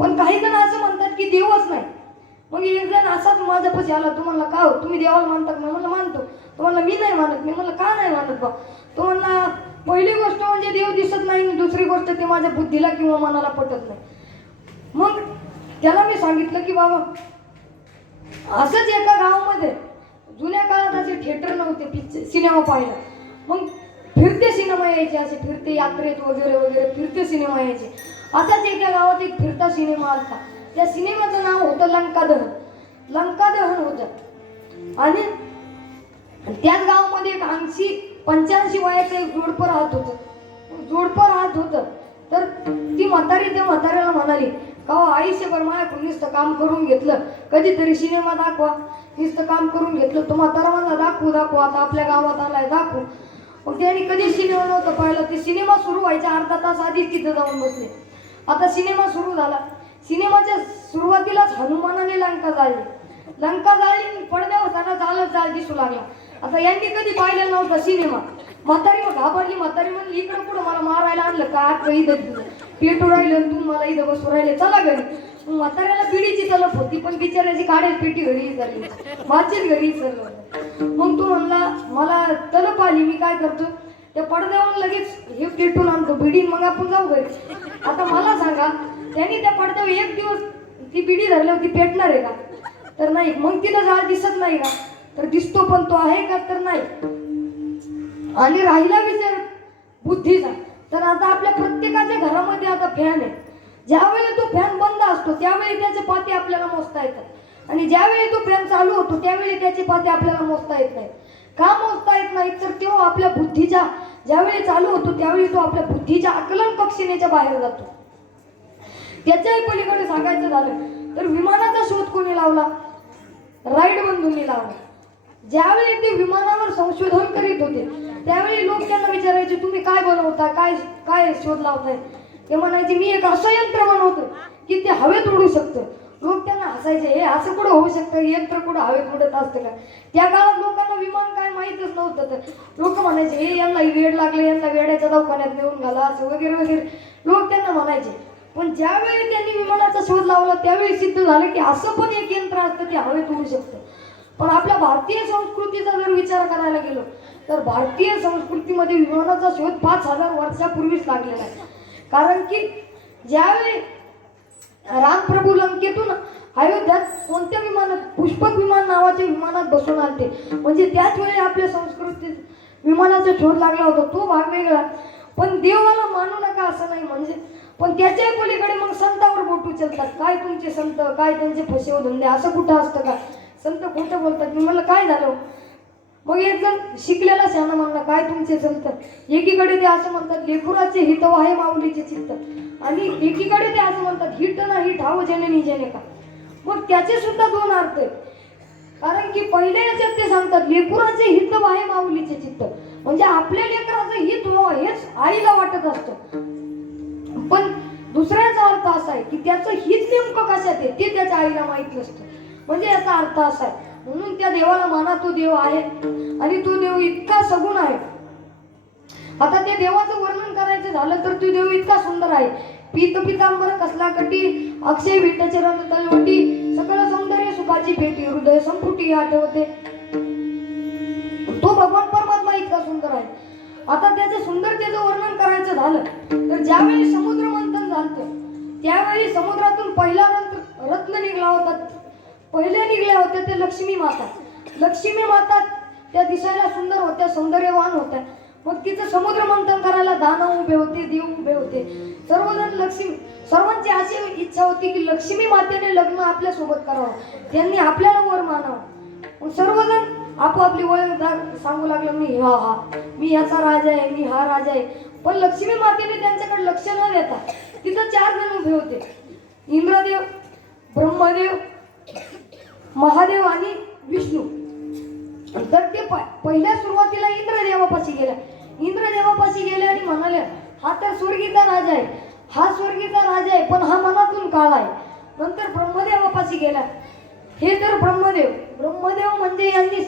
पण काही जण असं म्हणतात की देवच नाही. मग एक जण असाच माझ्यापाशी आला, तो म्हणला का हो तुम्ही देवाला मानतात? मी म्हणलं मानतो. तो म्हणला मी नाही मानत. मी म्हणलं का नाही मानत बा? तो म्हणला पहिली गोष्ट म्हणजे देव दिसत नाही, दुसरी गोष्ट ते माझ्या बुद्धीला किंवा मनाला पटत नाही. मग त्याला मी सांगितलं की बाबा असंच एका गावामध्ये जुन्या काळात असे थिएटर नव्हते, पिक्चर सिनेमा पाहायला. मग फिरते सिनेमा यायचे, असे फिरते यात्रेत वगैरे वगैरे फिरते सिनेमा यायचे. असाच एका गावात एक फिरता सिनेमा आलता. त्या सिनेमाचं नाव होतं लंकादहन. लंकादहन होतं. आणि त्याच गावामध्ये एक 85 वयाचं एक जोडपं राहत होतं. तर ती म्हातारी त्या म्हाताऱ्याला म्हणाली, का आयुष्यभर माझ्याकडून नुसतं काम करून घेतलं, कधीतरी सिनेमा दाखवा. नुसतं काम करून घेतलं. तो म्हातारा म्हणला दाखवू आता आपल्या गावात आलाय दाखवू. मग त्यांनी कधी सिनेमा नव्हतं पाहिलं. ते सिनेमा सुरू व्हायच्या अर्धा तास आधीच तिथं जाऊन बसले. आता सिनेमा सुरू झाला. सिनेमाच्या सुरुवातीलाच हनुमानाने लंका जाळली. पडद्यावर त्यांना चाल दिसू लागला. आता यांनी कधी पाहिलेला नव्हता सिनेमा. म्हातारी मग घाबरली. म्हातारी म्हणली इकडं पुढं मला मारायला आणलं का? इथं पेटू राहिलं तू मला इथं बसू राहिले, चला घरी. मग म्हाताऱ्याला पिढीची तलप होती, पण बिचाऱ्याची काढेल पेटी घरी झाली, माझीच घरी चाललं. मग तू म्हणला मला तलप आली, मी काय करतो त्या पडद्यावरून लगेच हे पेटून आणतो बिडी, मग आपण जाऊ घरी. आता मला सांगा त्यांनी त्या पडद्यावर एक दिवस ती बिडी धरल्यावर ती पेटणार आहे का? तर नाही. मग तिला जाळ दिसत नाही का? तर दिसतो, पण तो आहे का? तर नाही. आणि राहिला विचार बुद्धीचा, तर आता आपल्या प्रत्येकाच्या घरामध्ये आता फॅन आहे. ज्यावेळी तो फॅन बंद असतो त्यावेळी त्याचे पाते आपल्याला मोजता येतात, आणि ज्यावेळी तो फॅन चालू होतो त्यावेळी त्याचे पाते आपल्याला मोजता येत नाहीत. का मोजता येत नाहीत? तर तो आपल्या बुद्धीच्या ज्यावेळी चालू होतो त्यावेळी तो आपल्या बुद्धीच्या आकलन कक्षेच्या बाहेर जातो. त्याच्याही पलीकडे सांगायचं झालं तर विमानाचा शोध कोणी लावला? राईट बंधूंनी लावला. ज्यावेळी ते विमानावर संशोधन करीत होते त्यावेळी लोक त्यांना विचारायचे तुम्ही काय बनवता, काय शोध लावताय? ते म्हणायचे मी एक असं यंत्र बनवतो की ते हवेत उडू शकतं. लोक त्यांना हसायचे, हे असं कुठं होऊ शकतं, यंत्र कुठं हवेत उडत असतं का? त्या काळात लोकांना विमान काय माहीतच नव्हतं. तर लोक म्हणायचे हे यांना वेड लागले, यांना वेड्याच्या दवाखान्यात नेऊन घाला, असं वगैरे वगैरे लोक त्यांना म्हणायचे. पण ज्यावेळी त्यांनी विमानाचा शोध लावला त्यावेळी सिद्ध झालं की असं पण एक यंत्र असतं ते हवेत उडू शकतं. पण आपल्या भारतीय संस्कृतीचा जर विचार करायला गेलो तर भारतीय संस्कृतीमध्ये विमानाचा शोध 5000 वर्षापूर्वीच लागलेला आहे. कारण की ज्यावेळी रामप्रभू लंकेतून अयोध्यात कोणत्या विमानात, पुष्पक विमान नावाच्या विमानात बसून आलते, म्हणजे त्याच वेळी आपल्या संस्कृतीत विमानाचा शोध लागला होता. तो भाग वेगळा. पण देवाला मानू नका असं नाही, म्हणजे पण त्याच्या पलीकडे मग संतावर बोट उचलतात. काय तुमचे संत, काय त्यांचे फसवे धंदे, असं कुठं असतं का? संत खोटं बोलतात. मी म्हणलं काय झालं? मग एक जण शिकलेला शहाणा म्हणला काय तुमचे संत? एकीकडे ते असं म्हणतात लेकराचे हित आहे माऊलीचे चित्त, आणि एकीकडे ते असं म्हणतात हिट नाही ठाव जननी जनेका. मग त्याचे सुद्धा दोन अर्थ आहेत. कारण की पहिल्या याच्यात ते सांगतात लेकराचे हित आहे माऊलीचे चित्त, म्हणजे आपल्या लेकराचं हित व्हावं हेच आईला वाटत असतं. पण दुसऱ्याचा अर्थ असा आहे की त्याचं हित नेमकं कशात आहे ते त्याच्या आईला माहित नसतं. म्हणजे याचा अर्थ असा आहे, म्हणून त्या देवाला माना, तो देव आहे आणि तो देव इतका सगुण आहे. आता त्या देवाचं वर्णन करायचं झालं तर तो देव इतका सुंदर आहे. पीत पितांबर कसला कटी, अक्षय विटचरण तलवटी, सकल सौंदर्य सुखाची पेटी, हृदय संपुटी आठवते. तो भगवान परमात्मा इतका सुंदर आहे. आता त्याच्या सुंदरतेचं वर्णन करायचं झालं तर ज्यावेळी समुद्र मंथन झालं त्यावेळी समुद्रातून पहिला रत्न निघला होता. पहिले निघले होते ते लक्ष्मी माता. लक्ष्मी माता त्या दिसायला सुंदर होत्या, सौंदर्यवान होत्या. मग तिचं समुद्र मंथन करायला दानव उभे होते, देव उभे होते. सर्वांची अशी इच्छा होती की लक्ष्मी मातेने लग्न आपल्या सोबत करावं, त्यांनी आपल्याला वर मानावं. मग सर्वजण आपापली ओळख सांगू लागलं, मी याचा राजा आहे, मी हा राजा आहे. पण लक्ष्मी मातेने त्यांच्याकडे लक्ष न देता तिथं 4 जण उभे होते, इंद्रदेव, ब्रह्मदेव, महादेव आणि विष्णू. तर ते पहिल्या सुरुवातीला इंद्रदेवापाशी गेल्या आणि म्हणाले, हा तर स्वर्गीचा राजा आहे, हा स्वर्गीचा राजा आहे, पण हा मनातून काळा आहे. नंतर ब्रह्मदेवापाशी गेला. हे तर ब्रह्मदेव म्हणजे यांनी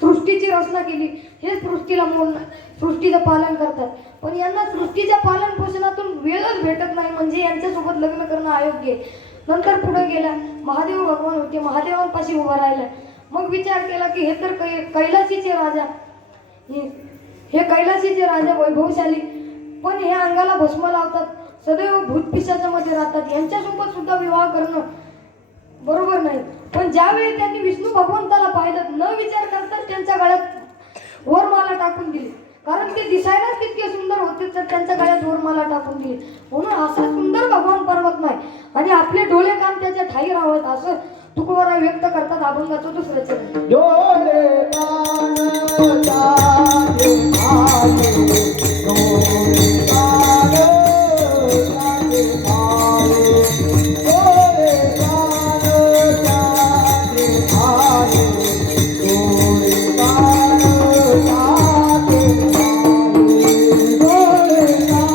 सृष्टीची रचना केली, हे सृष्टीचं पालन करतात. पण यांना सृष्टीच्या पालन पोषणातून वेळच भेटत नाही, म्हणजे यांच्यासोबत लग्न करणं अयोग्य आहे. नंतर पुढे गेला, महादेव भगवान होते, महादेवांपाशी उभा राहिला. मग विचार केला की हे तर कैलासीचे राजा, हे कैलासीचे राजा वैभवशाली, पण हे अंगाला भस्म लावतात, सदैव भूतपिशाचामध्ये राहतात, यांच्यासोबत सुद्धा विवाह करणं बरोबर नाही. पण ज्यावेळी त्यांनी विष्णू भगवंताला पाहिलं, न विचार करताच त्यांच्या गळ्यात वरमाला टाकून दिली. कारण ते दिसायला तितके सुंदर होते तर त्यांच्या गळ्यात वरमाला टाकून दिली. म्हणून असा सुंदर भगवान परमात्मा आहे आणि आपले डोळे कान त्याच्या ठाई राहावेत असं तुकोबाराय व्यक्त करतात अभंगाचं दुसरं चरण. डोळे कान ताजे आले, डोळे कान ताजे आले, डोळे कान ताजे आले, डोळे कान ताजे आले, डोळे कान ताजे आले, डोळे कान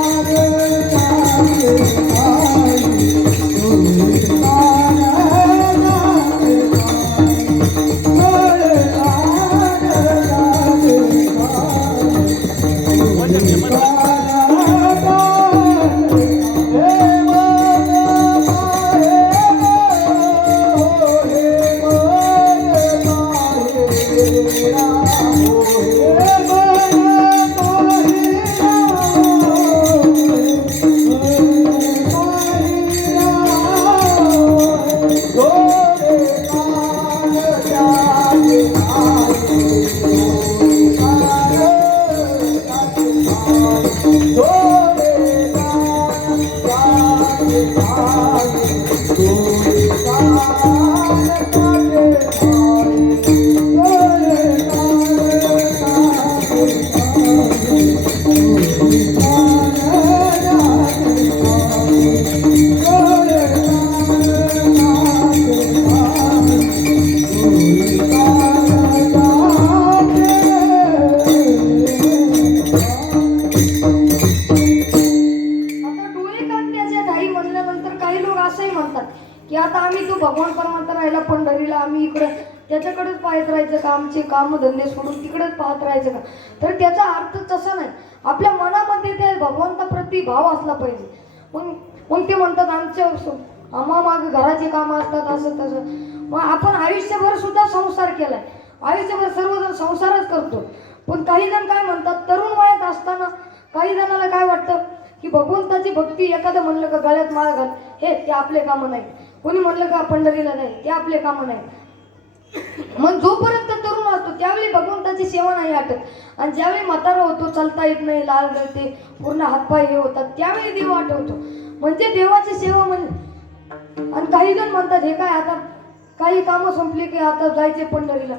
की आता आम्ही तो भगवान परमात्मा राहिला पंढरीला, आम्ही इकडे त्याच्याकडेच पाहत राहायचं का, आमचे कामधंदे सोडून तिकडेच पाहत राहायचं का? तर त्याचा अर्थ तसा नाही. आपल्या मनामध्ये त्या भगवंताप्रती भाव असला पाहिजे. मग ते म्हणतात आम्हा माग घराचे कामं असतात असं तसं. मग आपण आयुष्यभर सुद्धा संसार केलाय, आयुष्यभर सर्वजण संसारच करतो. पण काही जण काय म्हणतात, तरुण वयात असताना काही जणाला काय वाटतं की भगवंताची भक्ती, एखादं म्हणलं का गळ्यात माळ घाल, हे ते आपले कामं नाही. कोणी म्हणलं का पंढरीला नाही, ते आपले कामं नाही. मग जोपर्यंत तरुण असतो त्यावेळी भगवंताची सेवा नाही आटत, आणि ज्यावेळी म्हातारा होतो, चालता येत नाही, लाल गळते, पूर्ण हातपाय हे होतात, त्यावेळी देव आठवतो. म्हणजे देवाची सेवा म्हणजे. आणि काही जण म्हणतात हे काय, आता काही कामं संपली की आता जायचे पंढरीला.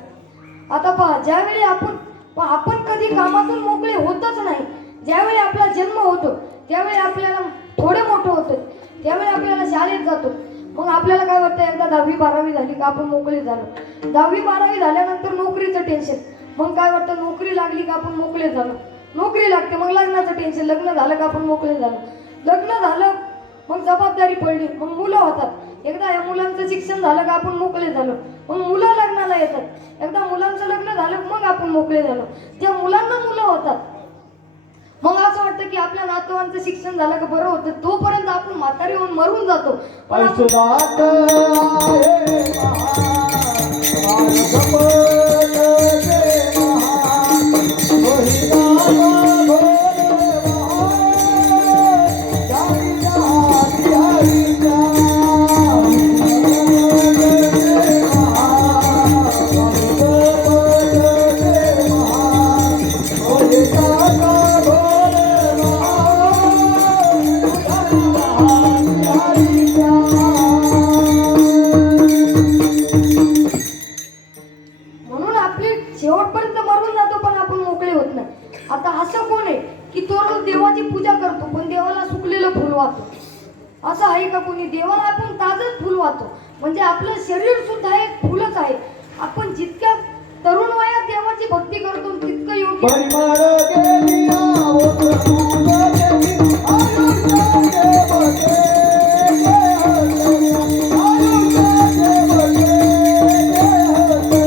आता पहा, ज्यावेळी आपण कधी कामातून मोकळे होतच नाही. ज्यावेळी आपला जन्म होतो त्यावेळी आपल्याला थोडे मोठं होतं, त्यावेळी आपल्याला शाळेत जातो. मग आपल्याला काय वाटतं, एकदा 10वी 12वी झाली का आपण मोकळे झालो. 10वी 12वी झाल्यानंतर नोकरीचं टेन्शन, मग काय वाटतं नोकरी लागली का आपण मोकळे झालो, नोकरी लागते मग लग्नाचं टेन्शन, लग्न झालं का आपण मोकळे झालो, लग्न झालं मग जबाबदारी पडली, मग मुलं होतात, एकदा या मुलांचं शिक्षण झालं का आपण मोकळे झालो, मग मुलं लग्नाला येतात, एकदा मुलांचं लग्न झालं मग आपण मोकळे झालो, त्या मुलांना मुलं होतात, मग असं वाटतं की आपल्या नातवांचं शिक्षण झालं का बरं होतं, तोपर्यंत आपण म्हातारी होऊन मरून जातो. पण आपण ऐसदात आहे महान, जपत ते महान, मोहिता भोले महान, जाई जाई हरिचा म्हणून आपली शेवटपर्यंत मरून जातो पण आपण मोकळे होत नाही. आता असं कोण आहे की तो रोज देवाची पूजा करतो पण देवाला सुकलेलं फुल वाहतो, असं आहे का कोणी? देवाला आपण ताजंच फुल वाहतो, म्हणजे आपलं शरीर सुद्धा एक फुलच आहे. आपण जितक्या तरुण वयात देवाची भक्ती करतो तितकं योग्य. परिमळ गेलिया ओत फूल गेली, आयुष्याचे बसे जय हरया, आयुष्याचे बसे जय हरया,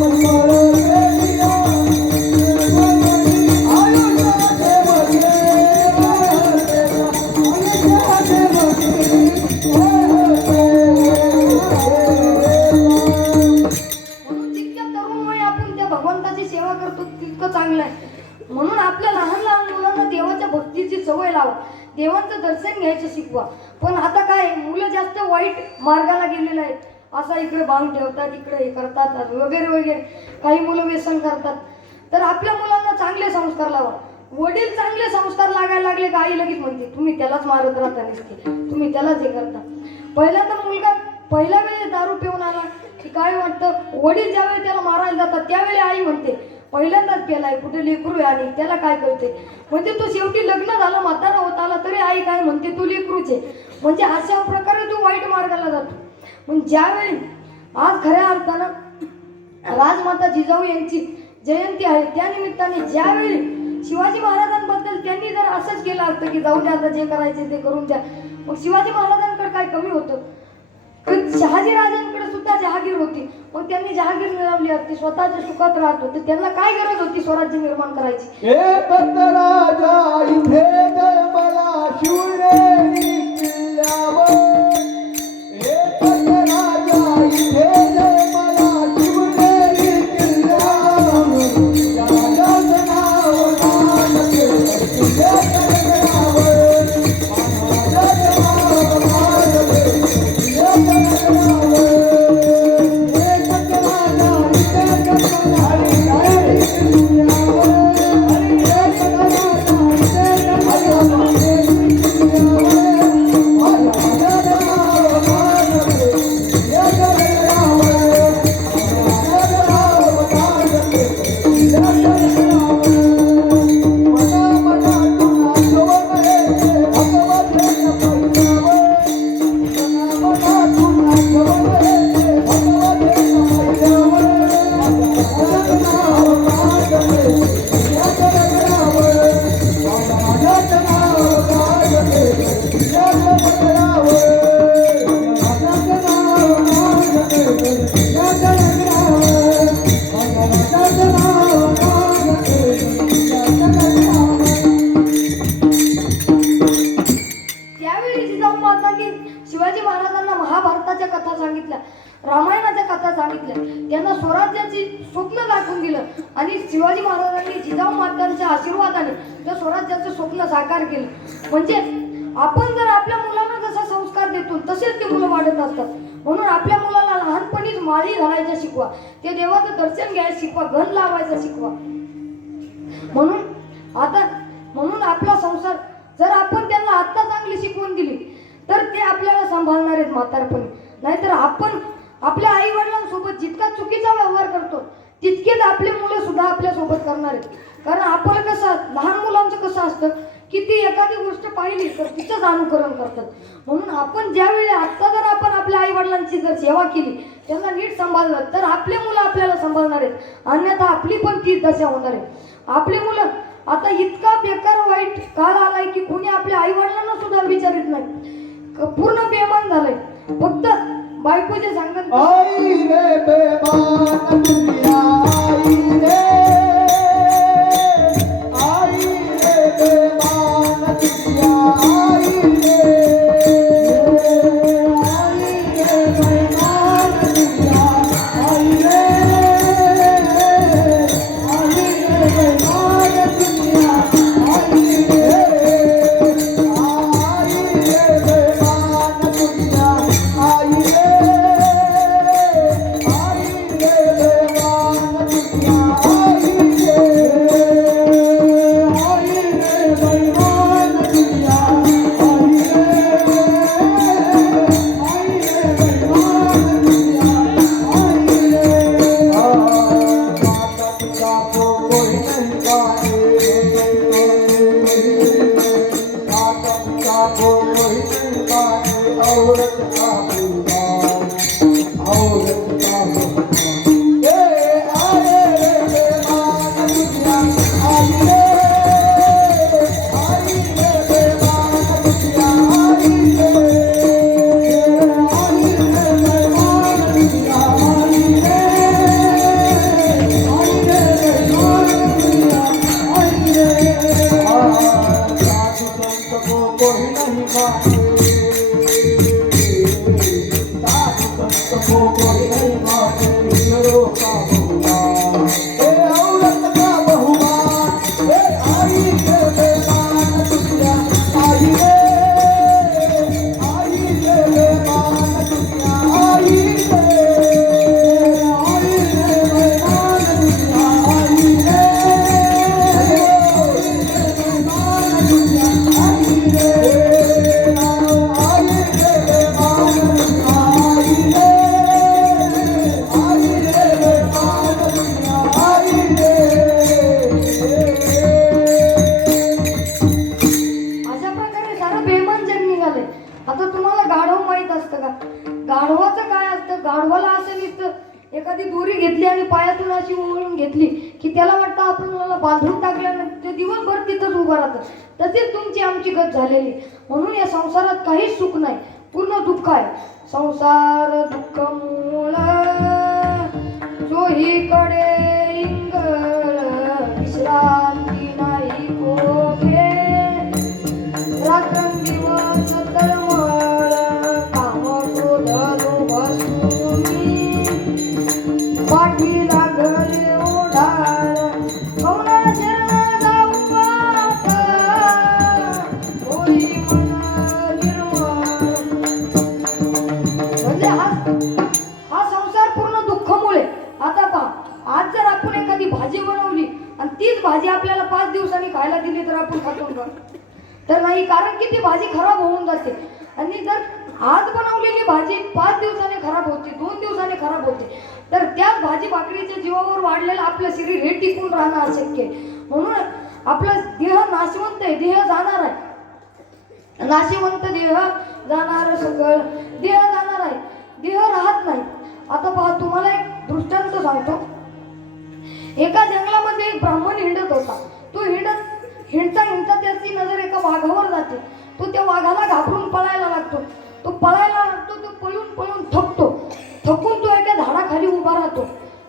परिमळ गेलिया आयुष्याचे बसे जय हरया, आयुष्याचे बसे जय म्हणून जितक्या तरुण वय आपण त्या भगवंताची सेवा करतो तितकं चांगलं आहे. म्हणून आपल्या लहान लहान मुलांना देवाच्या भक्तीची सवय लावा, देवांचं दर्शन घ्यायचं शिकवा. पण आता काय मुलं जास्त वाईट मार्गाला गेलेले आहेत, असा इकडे भांग ठेवतात, इकडे हे करतात वगैरे वगैरे, काही मुलं व्यसन करतात. तर आपल्या मुलांना चांगले संस्कार लावा. वडील चांगले संस्कार लागायला लागले का आई लगेच म्हणते तुम्ही त्यालाच मारत राहता नसते, तुम्ही त्यालाच हे करता. पहिल्यांदा मुलगा पहिल्या वेळेस दारू पिऊन आला की काय वाटतं, वडील ज्यावेळी त्याला मारायला जातात त्यावेळी आई म्हणते पहिल्यांदाच गेलाय, कुठे लेकरू आहे आणि त्याला काय कळते, म्हणजे तो शेवटी लग्न झालं म्हातारा होत आला तरी आई काय म्हणते तू लेकरूच आहे. म्हणजे अशा प्रकारे तू वाईट मार्गाला जातो. पण ज्यावेळी आज खऱ्या अर्थानं राजमाता जिजाऊ यांची जयंती आहे, त्या निमित्ताने ज्यावेळी शिवाजी महाराजांबद्दल त्यांनी जर असंच केलं असतं की जाऊ द्या आता जे करायचे ते करून द्या, मग शिवाजी महाराजांकडे काय कमी होतं? शहाजी राजांकडे सुद्धा जहागीर होती, मग त्यांनी जहागीर मिळवली असती, स्वतःच्या सुखात राहत होते, त्यांना काय गरज होती स्वराज्य निर्माण करायची? एकच राजा इथे जन्मला शिवनेरी किल्ल्यावर, एकच राजा इथे जन्मला शिवनेरी किल्ल्यावर, राजाचं नाव मानके किल्ल्याच्या गगनावर, राजाचं नाव मानके किल्ल्याच्या गगनावर, एकच राजा इथे जन्मला शिवनेरी किल्ल्यावर, एकच राजा इथे जन्मला शिवनेरी किल्ल्यावर, राजाचं नाव मानके किल्ल्याच्या गगनावर, राजाचं नाव मानके किल्ल्याच्या गगनावर, मनामनातून आठवण येते भगवंताच्या पैशावर, मनामनातून आठवण येते भगवंताच्या पैशावर, राजाचं नाव मानके किल्ल्याच्या गगनावर, राजाचं नाव मानके किल्ल्याच्या गगनावर, राजाचं नाव मानके किल्ल्याच्या गगनावर, राजाचं नाव मानके किल्ल्याच्या गगनावर. त्यावेळी जिजाऊ मातांनी शिवाजी महाराजांना महाभारताच्या कथा सांगितल्या, रामायणाच्या कथा सांगितल्या, त्यांना स्वराज्याची स्वप्न दाखवून दिलं आणि शिवाजी महाराजांनी जिजाऊ मातांच्या आशीर्वादाने त्या स्वराज्याचं स्वप्न साकार केलं. म्हणजे आपण जर आपल्या मुलांना जसा संस्कार देतो तसेच ते मुलं वाढत असतात. म्हणून आपल्या मुलाला लहानपणीच माळी घालायच्या शिकवा, ते देवाचं दर्शन घ्यायला शिकवा, घन लावायचं शिकवा. म्हणून आपला संसार जर आपण त्यांना आत्ता चांगली शिकवण दिली तर ते आपल्याला सांभाळणार आहेत म्हातारपणी. नाहीतर आपण आपल्या आई वडिलांसोबत जितका चुकीचा व्यवहार करतो तितकेच आपले मुलं सुद्धा आपल्या सोबत करणार आहेत. कारण आपलं कसं लहान मुलांचं कसं असतं किती एखादी गोष्ट पाहिली तर तिचंच अनुकरण करतात. म्हणून आपण ज्यावेळी आत्ता जर आपण आपल्या आई वडिलांची जर सेवा केली, त्यांना नीट सांभाळलं, तर आपले मुलं आपल्याला सांभाळणार आहेत. अन्यथा आपली पण तीच दशा होणार आहे. आपली मुलं आता इतका बेकार वाईट काळ आलाय की कोणी आपल्या आई वडिलांना सुद्धा विचारित नाही. पूर्ण बेमान झालंय. फक्त बायकोचे सांगत आई रे बेमान दुनिया आई रे बेमान दुनिया आई रे बेमान दुनिया आई रे बेमान दुनिया आई रे बेमान दुनिया आई रे गाढवाचं काय असतं? गाढवाला असं नुसतं एखादी दोरी घेतली आणि पायातून अशी ओळून घेतली की त्याला वाटतं आपल्याला बांधून टाकल्यानंतर ते दिवसभर तिथंच उभं राहतं. तसेच तुमची आमची गत झालेली. म्हणून या संसारात काहीच सुख नाही, पूर्ण दुःख आहे. संसार दुःख मूळ चोहीकडे इंगळ, विश्रांती नाही कोठे, रात्रंदिवस तळमळ, काम शोधलो बसूनी, पाठी लागले ओढाळ, कौना शरण जाऊ आता, होई मन निर्मळ. म्हणजे हा संसार पूर्ण दुःखामुळे. आता पहा, आज जर आपण एखादी भाजी बनवली आणि तीच भाजी आपल्याला 5 दिवसांनी खायला दिली तर आपण खातो का? तर नाही, कारण की ती भाजी खराब होऊन जाते. आणि जर आज बनवलेली भाजी 5 दिवसाने खराब होते, 2 दिवसाने खराब होते, तर त्याच भाजी भाकरीच्या जीवावर वाढलेलं आपलं शरीर हे टिकून राहणं अशक्य आहे. म्हणून आपला देह नाशवंत आहे, देह जाणार आहे. नाशिवंत देह जाणार, सगळं देह जाणार आहे, देह राहत नाही. आता पहा, तुम्हाला एक दृष्टांत सांगतो. एका जंगलामध्ये एक ब्राह्मण हिंडत होता. तो हिंडता त्याची नजर एका वाघावर जाते. तो त्या वाघाला घाबरून पळायला लागतो. तो पळून थकून तो एका झाडाखाली उभा राहतो.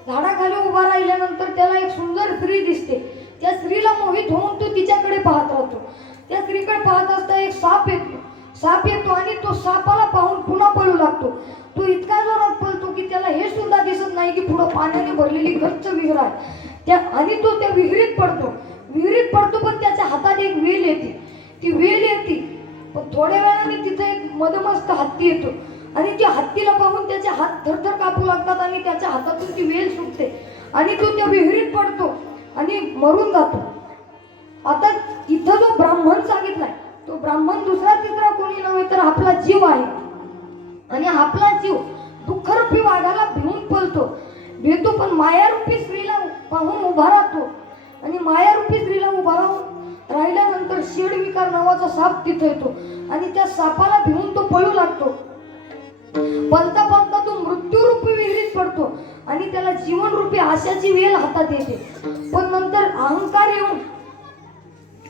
झाडाखाली उभा राहिल्यानंतर त्याला एक सुंदर स्त्री दिसते. त्या स्त्रीला मोहित होऊन तो तिच्याकडे पाहत राहतो. त्या स्त्रीकडे पाहत असता एक साप येतो आणि तो सापाला पाहून पुन्हा पळू लागतो. तो इतका जोरात पळतो की त्याला हे सुद्धा दिसत नाही की पुढं पाण्याने भरलेली गच्च विहीर आहे. आणि तो त्या विहिरीत पडतो पण त्याच्या हातात एक वेल येते. ती वेल येते पण थोड्या वेळाने तिथे एक मदमस्त हत्ती येतो आणि त्या हत्तीला पाहून त्याचे हात थरथर कापू लागतात आणि त्याच्या हातातून ती वेल सुटते आणि तो त्या विहिरीत पडतो आणि मरून जातो. आता इथं जो ब्राह्मण सांगितलाय तो ब्राह्मण दुसरा तिसरा कोणी नव्हे तर आपला जीव आहे. आणि आपला जीव दुःखरूपी वाघाला भिवून भेटतो पण मायारूपी स्त्रीला पाहून उभा राहतो. आणि मायारूपी स्त्रीला उभा राहिल्यानंतर शेड नावाचा साप तिथे येतो आणि त्या सापाला भिवून तो पळू लागतो. पळता पळता तो मृत्यूरूपी विहिरीत पडतो आणि त्याला जीवनरूपी आशाची वेल हातात येते. पण नंतर अहंकार येऊन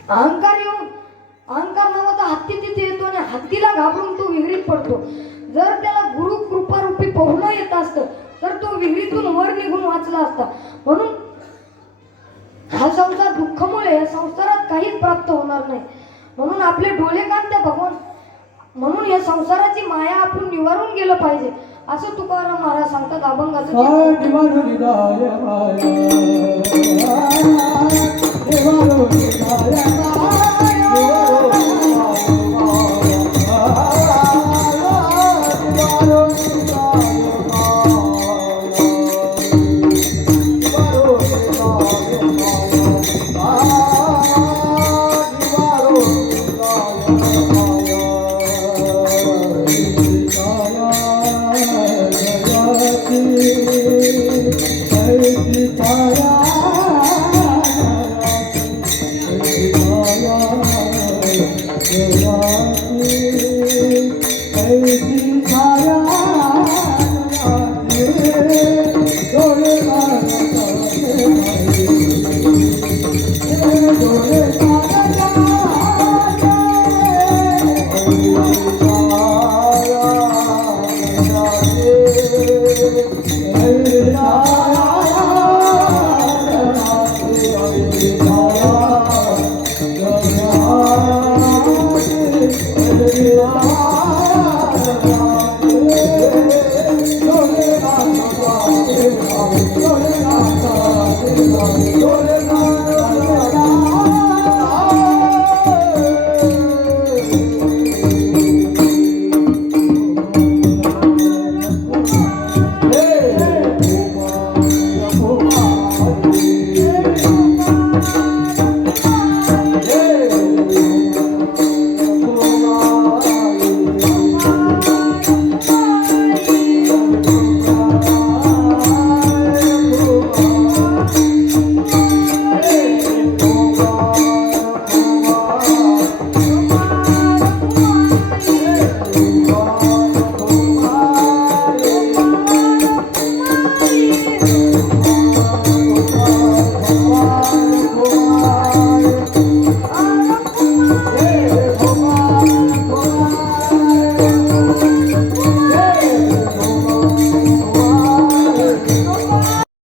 अहंकार नावाचा हत्ती तिथे येतो आणि हत्तीला घाबरून तो विहिरीत पडतो. जर त्याला गुरु कृपारूपी पोहणं येत असतं तर तो विहिरीतून वर निघून वाचला असता. म्हणून हा संसार दुःखामुळे या संसारात काहीच प्राप्त होणार नाही. म्हणून आपले डोळे कान त्या भगवान, म्हणून या संसाराची माया आपण निवारून गेलं पाहिजे असं तुकाराम महाराज सांगतात. अभंगाचं Yeah.